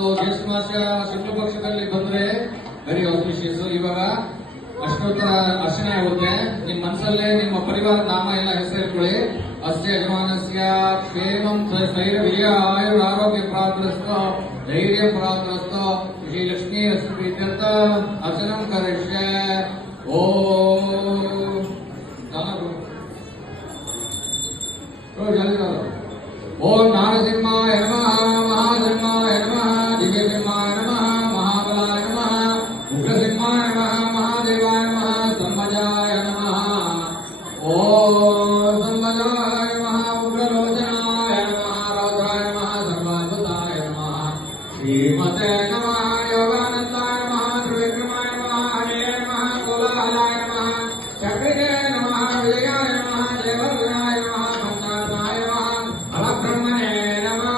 ಒಂದು ಜ್ಯೇಷ್ಠ ಮಾಸ ಶುಕ್ಲ ಪಕ್ಷದಲ್ಲಿ ಬಂದ್ರೆ ವೆರಿ ಆಸ್ಪಿಷಿಯಸ್. ಇವಾಗ ಅಷ್ಟೋತ್ತರ ಅರ್ಚನೆ ಆಗುತ್ತೆ. ನಿಮ್ಮ ಮನಸ್ಸಲ್ಲೇ ನಿಮ್ಮ ಪರಿವಾರದ ನಾಮ ಎಲ್ಲ ಹೆಸರು ಇಟ್ಕೊಳ್ಳಿ. ಅಸ್ಯ ಯಜಮಾನಸ್ಯ ಕ್ಷೇಮಂ ಸ್ಥೈರ್ಯ ಆಯುರ್ ಆರೋಗ್ಯ ಪ್ರಾಪ್ತಸ್ತು ಧೈರ್ಯ ಪ್ರಾಪ್ತಸ್ತು ಶ್ರೀ ಲಕ್ಷ್ಮೀ ಅಸ್ತು ಪ್ರೀತ್ಯರ್ಥ ಅರ್ಚನಂ ಕರಿಷ್ಯೆ. ಓಂ ಓಂ ನಾರಸಿಂಹಾಯ ನಮಃ, ಮಹಾಸಿಂಹಾಯ ನಮಃ, ದಿವ್ಯಸಿಂಹಾಯ ನಮಃ, ಮಹಾಬಲಾಯ ನಮಃ, ಉಗ್ರಸಿಂಹಾಯ ನಮಃ, ಮಹಾದೇವಾಯ ನಮಃ, ಸಂಭಜಾಯ ನಮಃ. ಓಂ ಸಂಭಜಾಯ ನಮಃ, ಉಗ್ರಲೋಚನಾಯ ನಮಃ, ರೌದ್ರಾಯ ನಮಃ, ಸರ್ವಾದ್ಭುತಾಯ ನಮಃ, ಶ್ರೀಮತೆ ನಮಃ, ಯೋಗಾನಂದಾಯ ನಮಃ, ತ್ರಿವಿಕ್ರಮಾಯ ನಮಃ, ಹರಿಯೇ ನಮಃ, ಕೋಲಾಹಲಾಯ ನಮಃ, ಚಕ್ರಿಜಯ ನಮಃ, ವಿಜಯಾಯ ನಮಃ, ಜಯವರ್ಧನಾಯ ನಮಃ, ಪಂಚಾತ್ಮಾಯ ನಮಃ, ಬ್ರಹ್ಮಣೇ ನಮಃ.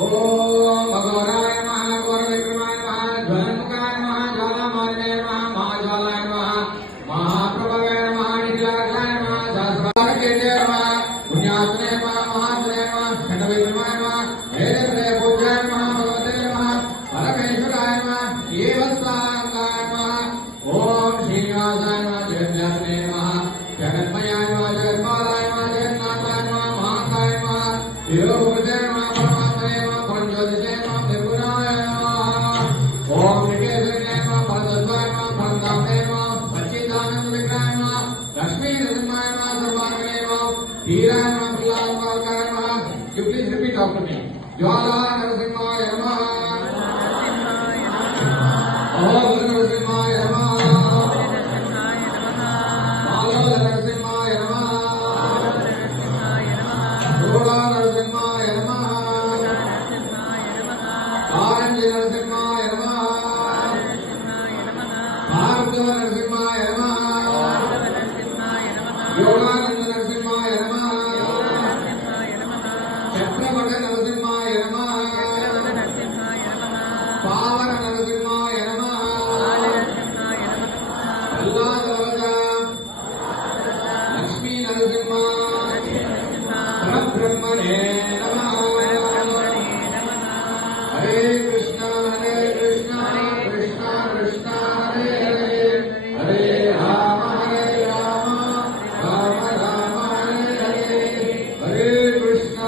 ಓಂ ಭಗವರಾಯ ನಮಃ, ಘೋರ ವಿಕ್ರಮಾಯ ನಮಃ, ಜ್ವಲನ್ಮುಖಾಯ ನಮಃ, ಜ್ವಾಲಾಮಾಲಿನೇ ನಮಃ, ಮಹಾಜ್ವಾಲಾಯ ನಮಃ, ಮಹಾಪ್ರಭವೇ ನಮಃ, ನಿಖಿಲಾಗ್ರಾಯ ನಮಃ, ಸಹಸ್ರಾರಕೇತೇ ನಮಃ, ಪುಣ್ಯಾತ್ಮನೇ ನಮಃ, ಮಹಾತ್ಮನೇ ನಮಃ, ಖಂಡವಿಕ್ರಮಾಯ ನಮಃ, ವೇದತ್ರಯ ಪೂಜ್ಯಾಯ ನಮಃ, ಭಗವತೆ ನಮಃ, ಪರಮೇಶ್ವರಾಯ ನಮಃ, ಏವಸ್ಸಾಂಗಾಯ ನಮಃ. ಓಂ ಶ್ರೀನಿವಾಸಾಯ ನಮಃ, ಜಗದ್ವ್ಯಾಸನೇ ನಮಃ, ಜಗನ್ಮಯಾಯ ನಮಃ, ಜಗನ್ಮಾಲಾಯ ನಮಃ, ಜಗನ್ನಾಥಾಯ ನಮಃ, ಮಹಾಕಾಯ ನಮಃ, ಶಿವಭೂತೇ ನಮಃ, ಪರಮಾತ್ಮನೇ ನಮಃ, ಪರಂಜ್ಯೋತಿಷೇ ನಮಃ, ನಿರ್ಗುಣಾಯ ನಮಃ. ಓಂ ಶ್ರೀಕೇಶವೇ ನಮಃ, ಪರತತ್ವಾಯ ನಮಃ, ಪರಂಧಾಮೇ ನಮಃ, ಸಚ್ಚಿದಾನಂದ ವಿಗ್ರಹಾಯ ನಮಃ, ಲಕ್ಷ್ಮೀ ನರಸಿಂಹಾಯ ನಮಃ, ಸರ್ವಾತ್ಮನೇ ನಮಃ, ಧೀರಾಯ ನಮಃ, ಪ್ರಹ್ಲಾದಕಾಯ ನಮಃ. You please repeat after me. Jwala ನರಸಿಂಹಾಯ ನಮಃ, ಅಹೋಬಲ ನರಸಿಂಹಾಯ ನಮಃ, ಮಾಲೋಲ ನರಸಿಂಹಾಯ ನಮಃ, ರೋಡ ನರಸಿಂಹಾಯ ನಮಃ, ಕಾರಂಜಿ ನರಸಿಂಹಾಯ ನಮಃ, ಭಾರ್ಗವ ನರಸಿಂಹಾಯ ನಮಃ, ಯೋಗಾನಂದ ನರಸಿಂಹಾಯ ನಮಃ, ಚಕ್ರವರ್ಣ ನರಸಿಂಹಾಯ ನಮಃ, ಪಾವನ ನರಸಿಂಹಾಯ ನಮಃ, ಪ್ರಹ್ಲಾದ ವರದ ಲಕ್ಷ್ಮೀ ನರಸಿಂಹ ಪರಬ್ರಹ್ಮಣೇ ನಮಃ. ಹರೇ ಕೃಷ್ಣ ಕೃಷ್ಣ ಕೃಷ್ಣ ಹರೇ ಹರೇ, ಹರೇ ರಾಮ ರಾಮ ರಾಮ ಹರೇ ಹರೇ, ಹರೇ ಕೃಷ್ಣ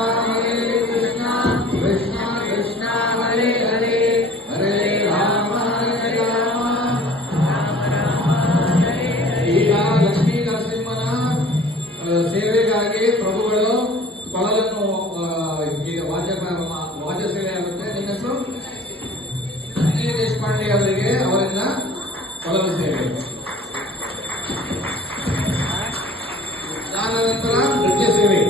ಕೃಷ್ಣ ಕೃಷ್ಣ ಹರೇ ಹರೇ, ಹರೇ ರಾಮ ರಾಮ. ಈಗ ಲಕ್ಷ್ಮೀ ನರಸಿಂಹನ ಸೇವೆಗಾಗಿ ಪ್ರಭುಗಳು ಕೊಳಲನ್ನು ಈಗ ವಾದ್ಯ ಸೇವೆ ಆಗುತ್ತೆ. ನಿಮ್ಮ ಹೆಸರು ಅನಿಲ್ ದೇಶಪಾಂಡೆ ಅವರಿಗೆ ಅವರಿಂದ ಕೊಳಲು ಸೇವೆ. ನಂತರ ನೃತ್ಯ ಸೇವೆ.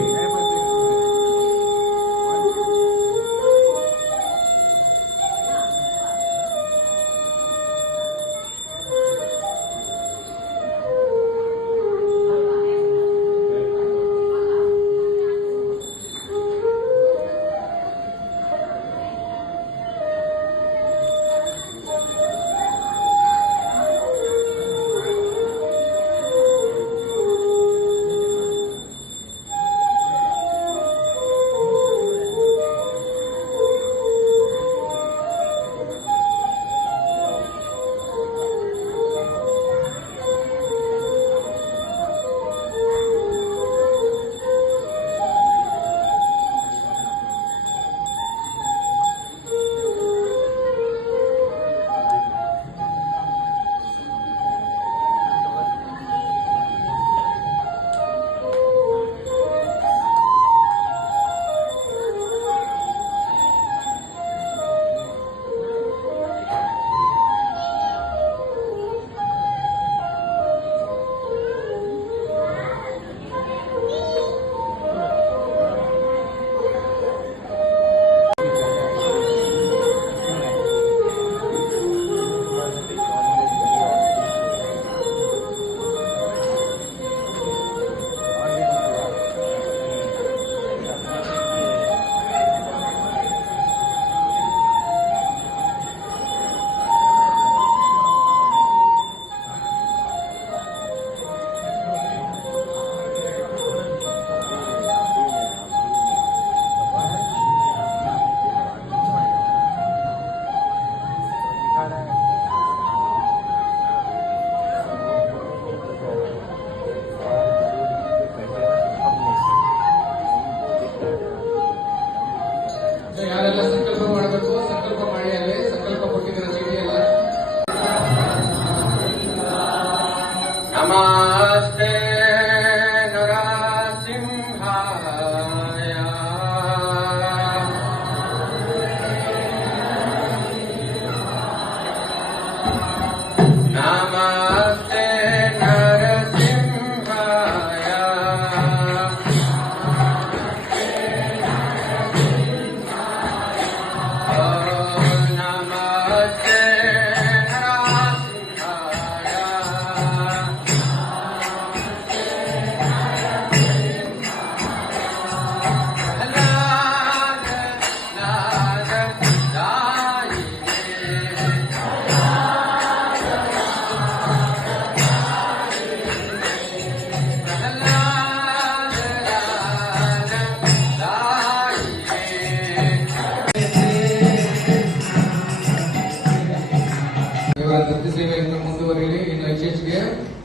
ದತ್ತಿ ಸೇವೆಯನ್ನು ಮುಂದುವರಿಯಲಿ, ಇನ್ನು ಹೆಚ್ಚೆಚ್ಚಿಗೆ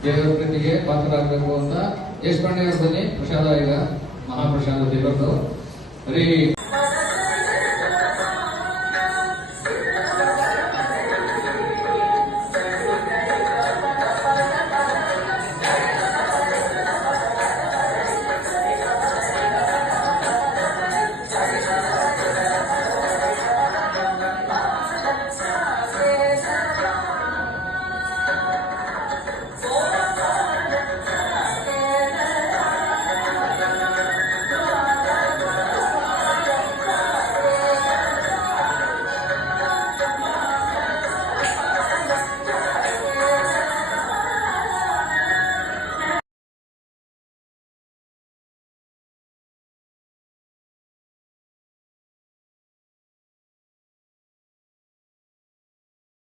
ದೇವರ ಪ್ರೀತಿಗೆ ಪಾತ್ರರಾಗಬೇಕು ಅಂತ ದೇಶಪಾಂಡೆ ಅವರು ಬನ್ನಿ. ಪ್ರಸಾದ ಈಗ ಮಹಾಪ್ರಸಾದ ದೇವರದು.